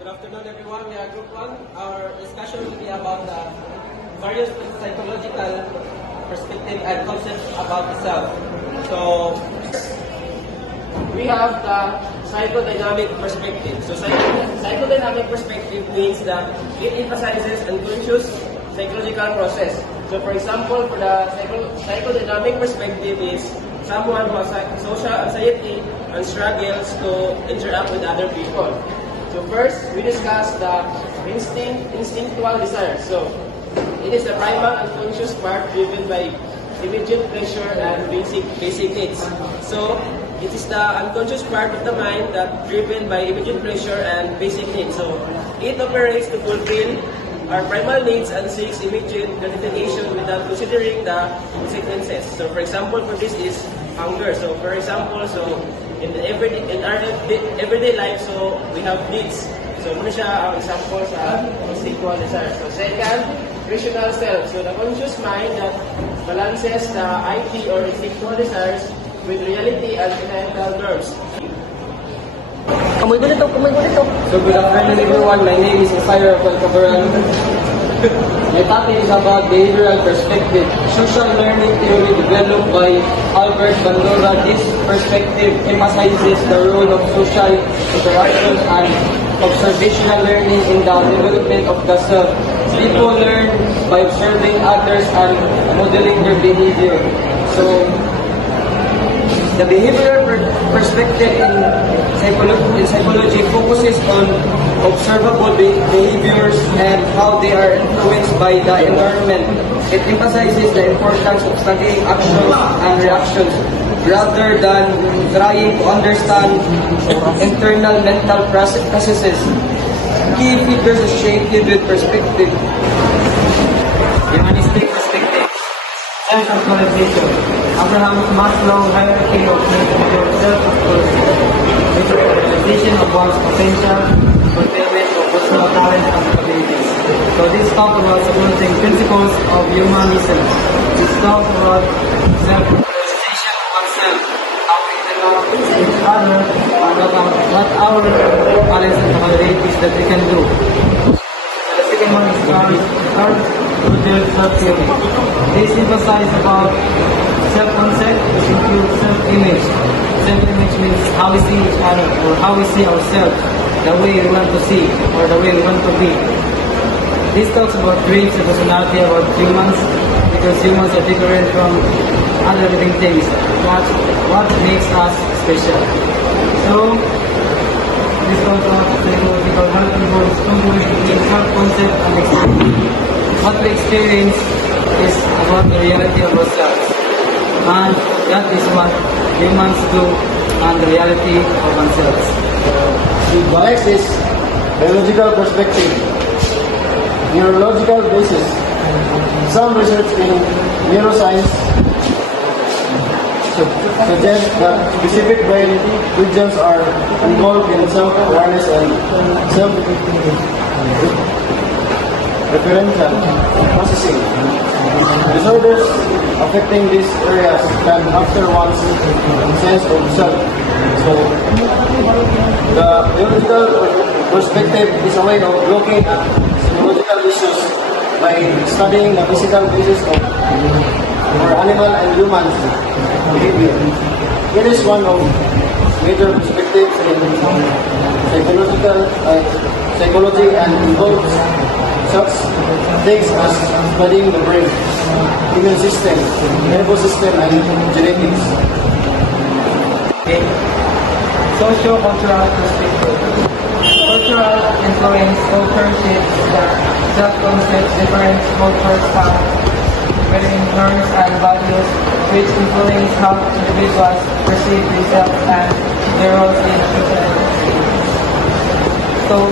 Good afternoon, everyone. We are Group 1. Our discussion will be about the various psychological perspective and concepts about the self. So, we have the psychodynamic perspective. So, psychodynamic perspective means that it emphasizes unconscious psychological process. So, for example, for the psychodynamic perspective is someone who has social anxiety and struggles to interact with other people. So first, we discuss the instinctual desire. So it is the primal unconscious part driven by immediate pleasure and basic needs. So it is the unconscious part of the mind that driven by immediate pleasure and basic needs. So it operates to fulfill our primal needs and seeks immediate gratification without considering the consequences. So for example, for this is hunger. So for example, in our everyday life, so we have needs. So muna siya ang example sa instinctual desire. So second, rational self. So the conscious mind that balances the IT or instinctual desires with reality and mental norms. Kamoy ko nito. So good afternoon, everyone. My name is Isiah from Cabaral. My topic is about behavioral perspective. Social learning theory developed by Albert Bandura. This perspective emphasizes the role of social interaction and observational learning in the development of the self. People learn by observing others and modeling their behavior. So, the behavioral perspective in psychology focuses on observable behaviors and how they are influenced by the environment. It emphasizes the importance of studying actions and reactions rather than trying to understand internal mental processes. Key features associated with perspective. Humanistic perspective. Self-actualization. Abraham Maslow hierarchy of needs includes self-actualization, which is the realization of one's potential, fulfillment of personal talents and abilities. So this talks about supporting principles of humanism. This talks about self-realization of oneself, how we develop each other, and what our talents and abilities that we can do. The second one is rooted self-theory. This emphasizes about self-concept, which includes self-image. Self-image means how we see each other, or how we see ourselves, the way we want to see, or the way we want to be. This talks about traits and personality about humans, because humans are different from other living things. What makes us special? So, this talks about psychological health involves confluence between self-concept and experience. What we experience is about the reality of ourselves. And that is what humans do and the reality of themselves. The next is biological perspective. Neurological basis. Some research in neuroscience suggests that specific brain regions are involved in self-awareness and self-referential processing. Disorders affecting these areas can alter one's sense of self. So, the biological perspective is a way of looking at psychological issues by studying the physical basis of animal and human behavior. It is one of major perspectives in psychology and involves such things as studying the brain, immune system, nervous system, and genetics. Okay. Socio-cultural perspective. Cultural influence culture shapes the self-concept different cultures have varying norms and values which influence how individuals perceive themselves and their roles in society. So,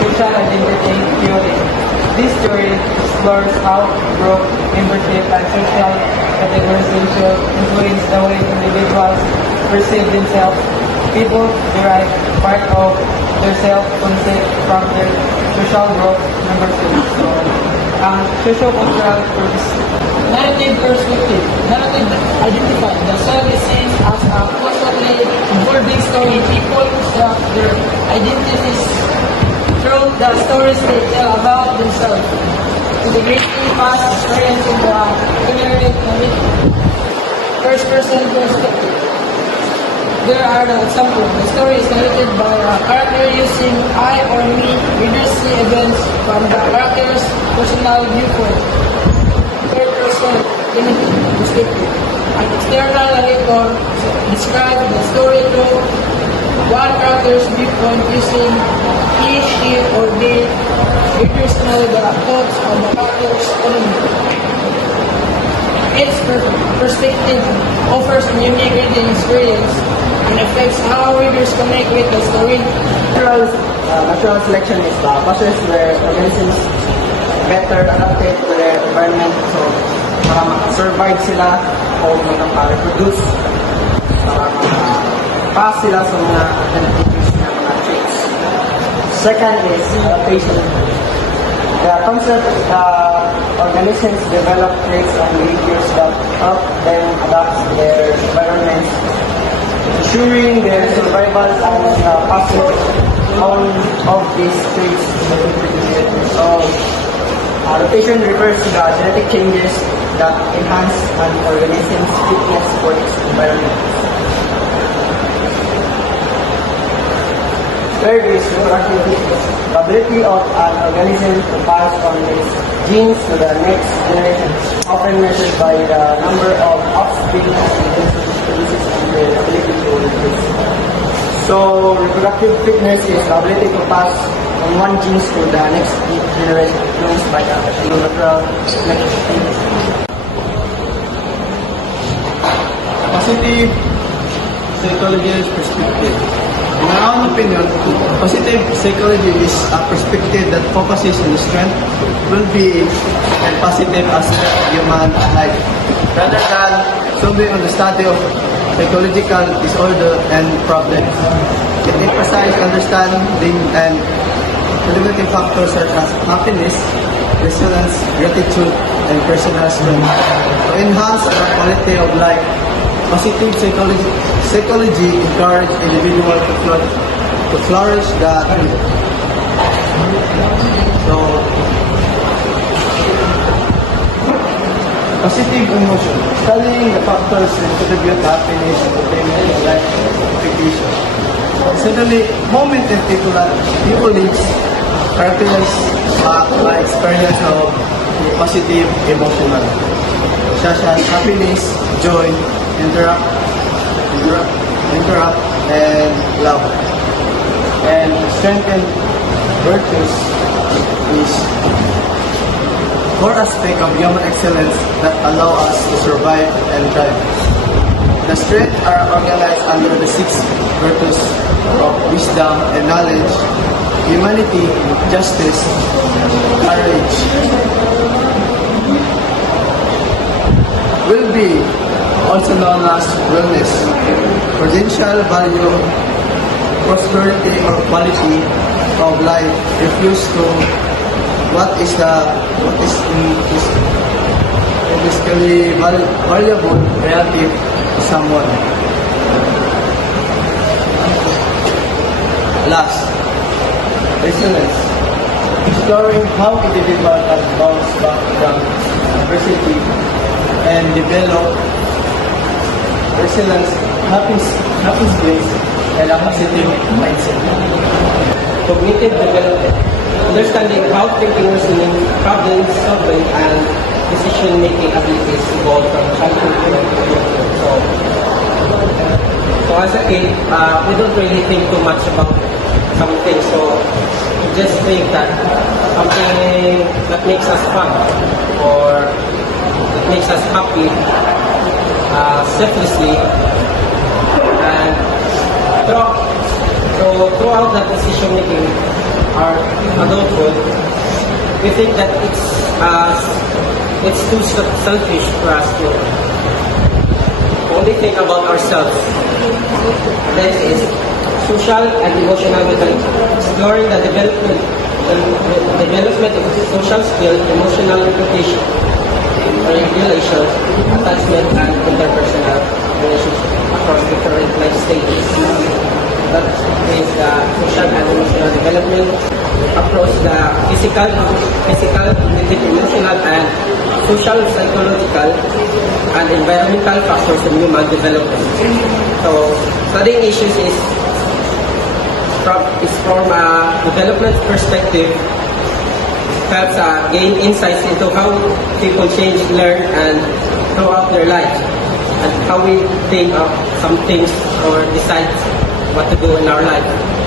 social identity theory. This theory explores how group membership and social categorization influence the way individuals perceive themselves. People derive part of their self-concept from their social group membership. So, socio-cultural perspective. Narrative perspective. Narrative identify the self is seen as a cultural especially involving story. People construct their identities through the stories they tell about themselves. Integrating past experience in the Enumerate first person perspective. There are the examples. The story is narrated by a character using I or me. Readers see events from the character's personal viewpoint. Third person perspective. An external narrator describes the story through one character's viewpoint using he, she, or they. Readers know the thoughts of the character's own. Its perspective offers a unique reading experience and affects how readers connect with the story. Natural selection is the process where organisms better adapted to their environment. So, para makasurvive sila o maka-reproduce, para maka-pass sila sa mga advantages na mga traits. Second is adaptation. The concept organisms develop traits and behaviors that help them adapt to their environments, ensuring their survival and passage on of these traits. So, adaptation refers to the genetic changes that enhance an organism's fitness for its environment. Third is reproductive fitness. The ability of an organism to pass on its genes to the next generation, often measured by the number of offspring and produces and their ability to reproduce. So, reproductive fitness is the ability to pass on one genes to the next generation, influenced by the natural selection. Positive psychologist perspective. In my own opinion, positive psychology is a perspective that focuses on strength, well-being, and positive aspects of human life, rather than solely on the study of psychological disorder and problems. It emphasizes understanding and elevating factors such as happiness, resilience, gratitude, and personal strength. To enhance the quality of life, positive psychology encourages individuals to flourish the So, positive emotion. Studying the factors that contribute happiness and fulfillment in life expectation. Suddenly, moment in people lives characterized by experience of positive emotional, such as happiness, joy, interact, and love. And strengthen virtues is four aspects of human excellence that allow us to survive and thrive. The strengths are organized under the six virtues of wisdom and knowledge, humanity, justice, courage. Will-being, also known as wellness, prudential value, prosperity or quality of life refers to what is basically valuable relative to someone. Last, resilience, exploring how individuals can bounce back from adversity and develop resilience, happy skills, and a positive mindset. Cognitive development, understanding how thinking, reasoning, problem solving, and decision-making abilities evolve from childhood to adulthood. So as a kid, we don't really think too much about something. So we just think that something that makes us fun or that makes us happy selflessly, and throughout that decision making, our adulthood, we think that it's too selfish for us to only think about ourselves. That is social and emotional vitality, exploring the development of social skill, emotional regulation, attachment, and interpersonal relationships across different life stages. That is the social and emotional development across the physical, emotional, and social, psychological, and environmental factors in human development. So, studying issues is from a development perspective, helps gain insights into how people change, learn, and throughout their life, and how we think of some things or decide what to do in our life.